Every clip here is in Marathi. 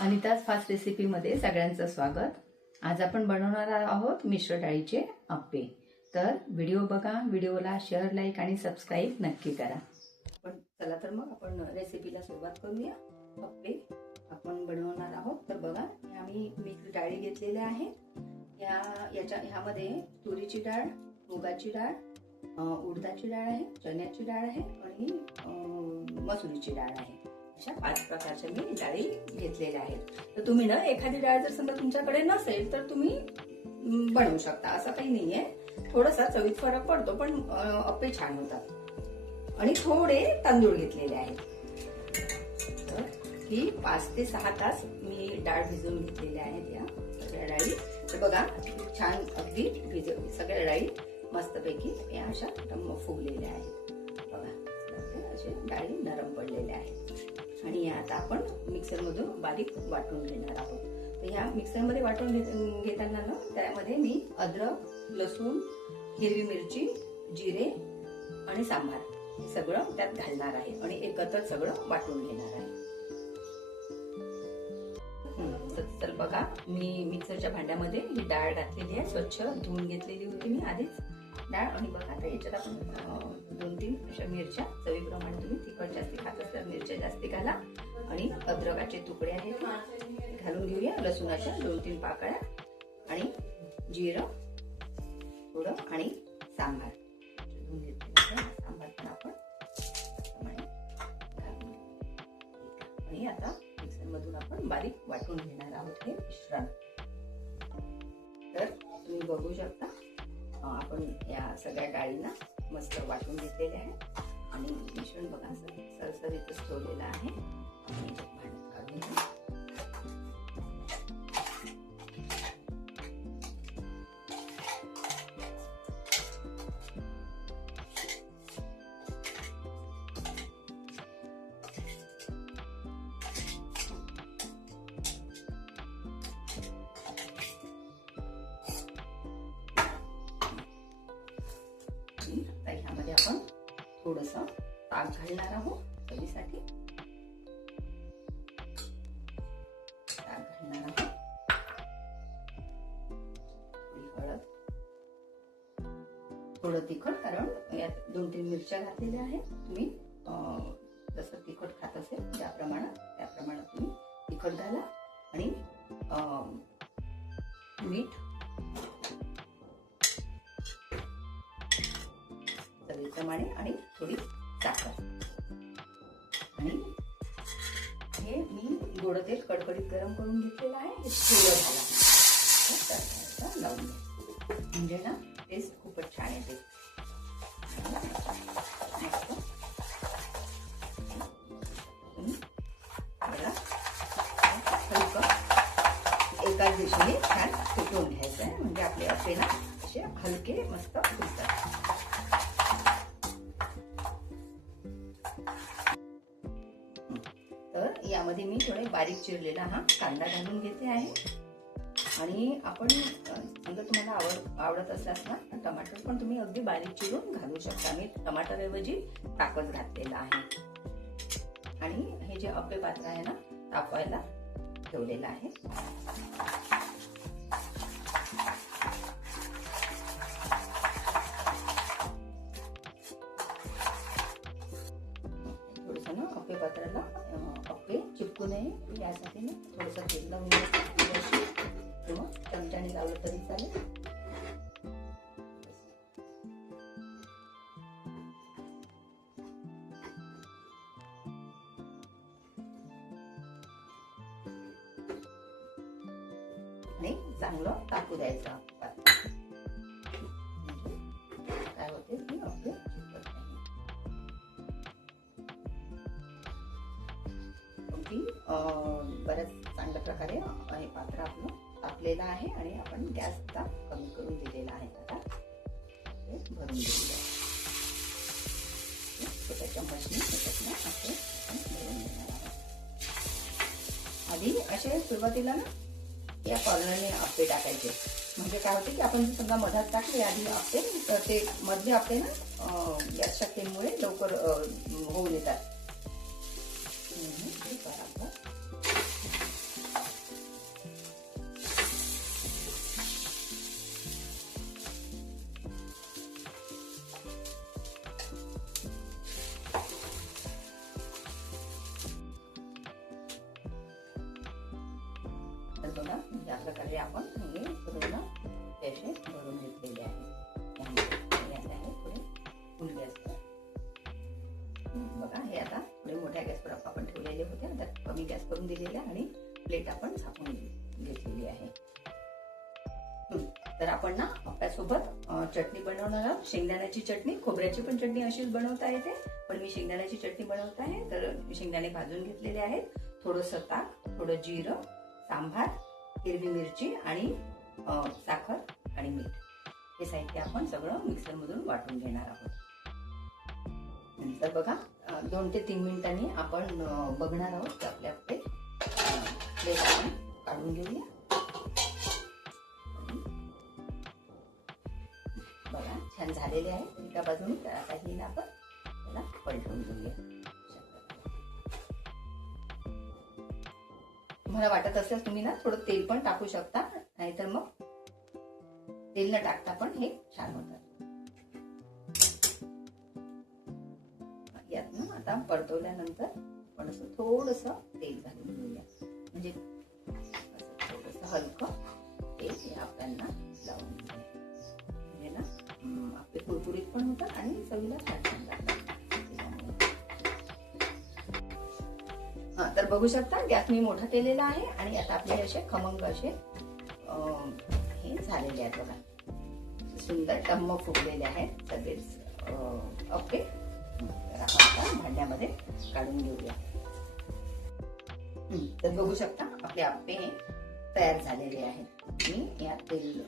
अनिताज फास्ट रेसिपीमध्ये सगळ्यांचं स्वागत। आज आपण बनवणार आहोत मिश्र डाळीचे अप्पे। तर व्हिडिओ बघा, व्हिडिओला शेअर, लाईक आणि सबस्क्राईब नक्की करा। पण चला तर मग आपण रेसिपीला सुरुवात करूया। अप्पे आपण बनवणार आहोत। तर बघा, आम्ही मिक्स डाळी घेतलेल्या आहेत। ह्यामध्ये तुरीची डाळ, मुगाची डाळ, उडदाची डाळ आहे, चण्याची डाळ आहे आणि मसुरीची डाळ आहे। अशा 5 प्रकारच्या मी डाळी घेतलेल्या आहेत। तर तुम्ही ना एखादी डाळ जर समजा तुमच्याकडे नसेल तर तुम्ही बनवू शकता, असं काही नाहीये। थोडासा चवीत फरक पडतो पण अप्पे छान होतात। आणि थोडे तांदूळ घेतलेले आहेत। तर ही 5 ते 6 तास मी डाळ भिजवून घेतलेल्या आहेत या सगळ्या डाळी। तर बघा, छान अगदी सगळ्या डाळी मस्तपैकी या अशा फुगलेल्या आहेत। बघा, असे डाळी नरम पडलेल्या आहेत। आणि आता आपण मिक्सर मधून बारीक वाटून घेणार आहोत। तर ह्या मिक्सर मध्ये वाटून घेताना ना त्यामध्ये मी अद्रक, लसूण, हिरवी मिरची, जिरे आणि सांबार हे सगळं त्यात घालणार आहे आणि एकत्र सगळं वाटून घेणार आहे। तर बघा, मी मिक्सरच्या भांड्यामध्ये ही डाळ घातलेली आहे। स्वच्छ धुवून घेतलेली होती मी आधीच डाळ। आणि बघा, आता याच्यात आपण 2-3 अशा मिरच्या, चवीप्रमाणे तुम्ही तिखट जास्ती खात असल्यास मिरच्या जास्ती घाला। आणि अद्रकाचे तुकडे आहेत घालून घेऊया, लसूणाच्या 2-3 पाकळ्या आणि जिरं थोडं आणि सांबार धुवून घेतलेलं सांबार पण आपण घालून घेऊ। आणि आता मिक्सर मधून आपण बारीक वाटून घेणार आहोत हे मिश्रण। तर तुम्ही बघू शकता, आपण या सगळ्या डाळींना मस्त वाटून घेतलेले आहे आणि मिश्रण बघा सरसरीतच ठेवलेलं आहे। ह्यामध्ये आपण थोडंसं ताक घालणार आहोत चवीसाठी। ताक घालणार आहोत, हळद, थोडं तिखट, कारण यात 2-3 मिरच्या घातलेल्या आहेत। तुम्ही जसं तिखट खात असेल त्याप्रमाणे तुम्ही तिखट घाला। आणि मीठ चवीप्रमाणे आणि थोडी साखर। आणि हे मी गोड तेल कडकडीत गरम करून घेतलेलं आहे। हे थोडं घाला लावून, म्हणजे ना टेस्ट खूपच छान येते। एकाच दिशेने छान फुटवून घ्यायचं आहे, म्हणजे आपले असे ना असे हलके मस्त फुटतात। तर यामध्ये मी थोडे बारीक चिरलेला हा कांदा घालून घेते आहे। आणि आपण जर तुम्हाला आवडत असल्यास ना टमाटर पण तुम्ही अगदी बारीक चिरून घालू शकता। मी टमाटर ऐवजी ताकच घातलेला आहे। आणि हे जे अप्पे पात्र आहे ना तापवायला ठेवलेलं आहे। थोडस ना अप्पे पात्राला अप्पे चिपकू नये यासाठी ना थोडंसं तेल लावून किंवा चमच्याने लावलं तरी चालेल। आणि चांगलं तापू द्यायचं। काय होते की अप्पे चिपकत नाही। बऱ्याच चांगल्या प्रकारे हे पात्र आपलं तापलेलं आहे आणि आपण गॅस आता कमी करून दिलेला आहे। आता भरून दिलेलं आहे छोट्या चम्मचने असे भरून देणार आहोत। आधी असे सुरुवातीला ना या कॉर्नरने अप्पे टाकायचे, म्हणजे काय होते की आपण समजा मधात टाकले आधी अप्पे तर ते मधले अप्पे ना गॅसच्या फ्लेममुळे लवकर होऊन येतात। बघा या प्रकारे आपण हे पूर्ण असे भरून घेतलेले आहे. यामध्ये आहे थोडे फुल गॅसवर बघा. हे आता थोडे मोठ्या गॅसवर आपण ठेवलेले होते, आता कमी गॅस करून दिलेले आणि प्लेट आपण झाकून घेतलेली आहे. तर आपण ना आप्यासोबत चटणी बनवणार आहोत. शेंगदाण्याची चटणी, खोबऱ्याची पण चटणी अशीच बनवता येते, पण मी शेंगदाण्याची चटणी बनवत आहे. तर शेंगदाणे भाजून घेतलेले आहेत, थोडंसं ताक, थोडं जिरं, सांबार, हिरवी मिरची आणि साखर आणि मीठ हे साहित्य आपण सगळं मिक्सर मधून वाटून घेणार आहोत. नंतर बघा 2 ते 3 मिनिटांनी आपण बघणार आहोत की आपले आप्पे काढून घेऊया. बघा छान झालेले आहेत. एका बाजूने काही आपण त्याला पलटून घेऊया. तुम्हाला वाटत असेल तुम्ही ना थोडं तेल पण टाकू शकता, नाहीतर मग तेल न टाकता पण हे छान होतात. यात ना आता परतवल्यानंतर आपण असं थोडंसं तेल घालून घेऊया, म्हणजे थोडंसं हलकं तेल या आपल्याला लावून घेऊया. म्हणजे ना आपले कुरकुरीत पण होतात आणि चवीला छान लागतात. तर बघू शकता गॅस मी मोठा केलेला आहे आणि आता आपले असे खमंग असे हे झालेले आहेत बघा. सुंदर टम्म फुगलेले आहेत सगळेच अप्पे. तर आपण भांड्यामध्ये काढून घेऊया. तर बघू शकता आपले अप्पे तयार झालेले आहेत. मी यात तेल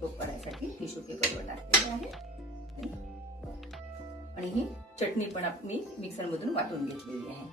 सोप करण्यासाठी टिश्यू पेपरवर टाकलेले आहे आणि ही चटणी पण मी मिक्सर मधून वाटून घेतलेली आहे.